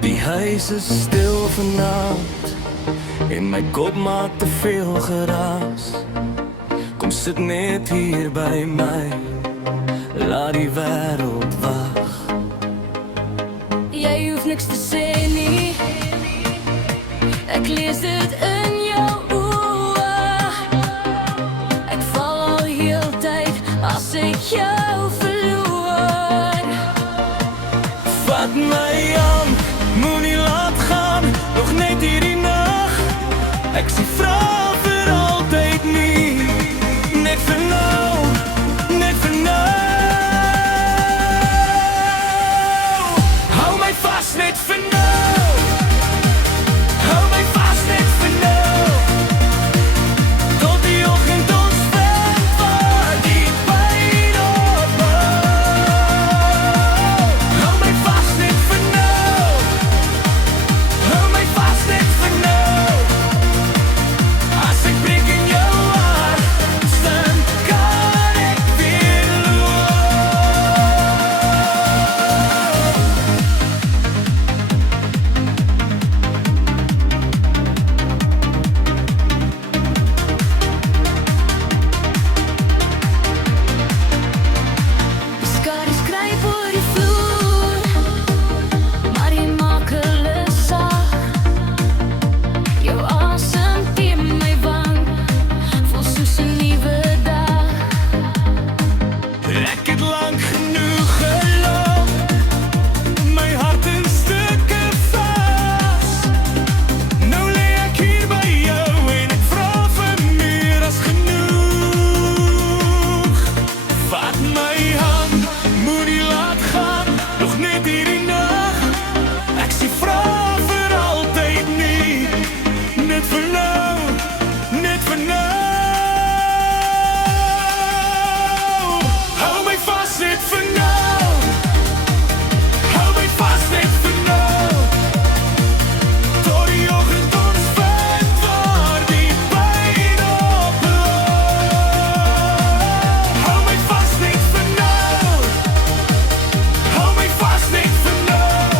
Die huis is stil vanavond en my kop maak te veel geraas. Kom sit net hier by my, laat die wêreld wag. Jy hoef niks te sê nie, ek lees dit in jou oë. Ek val al heeltyd as ek jou verloor. Vat my aan, moenie laat gaan, nog net hierdie nag. Ek sê vra vir altyd nie, net vir nou, net vir nou. Hou my vas net vir nou, hou my vas net vir nou. Tot die oggend ons vind waar die pyn ophou. Hou my vas net vir nou, hou my vas net vir nou. As ek breek in jou arms, dan kan ek weer loop. Die skadu's kruip oor die vloer, maar jy maak hulle sag. Jou asem teen my wang, voel soos 'n nuwe dag. Ek het lank genoeg geloop, my hart in stukke vas. Nou lê ek hier by jou en ek vra vir meer as genoeg. Vat my hand, moenie laat gaan, nog net hierdie nag. Ek sê vra vir altyd nie, net vir nou, net vir nou. Hou my vas net vir nou, hou my vas net vir nou. Tot die oggend ons vind waar die pyn ophou. Hou my vas net vir nou, hou my vas net vir nou.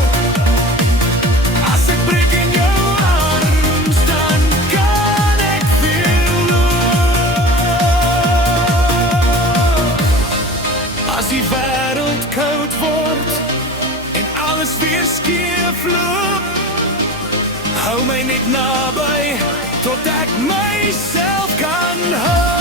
As ek breek in jou arms, dan kan ek weer loop. As die wêreld koud word en alles weer skeef loop, hou my net naby tot ek myself kan hou.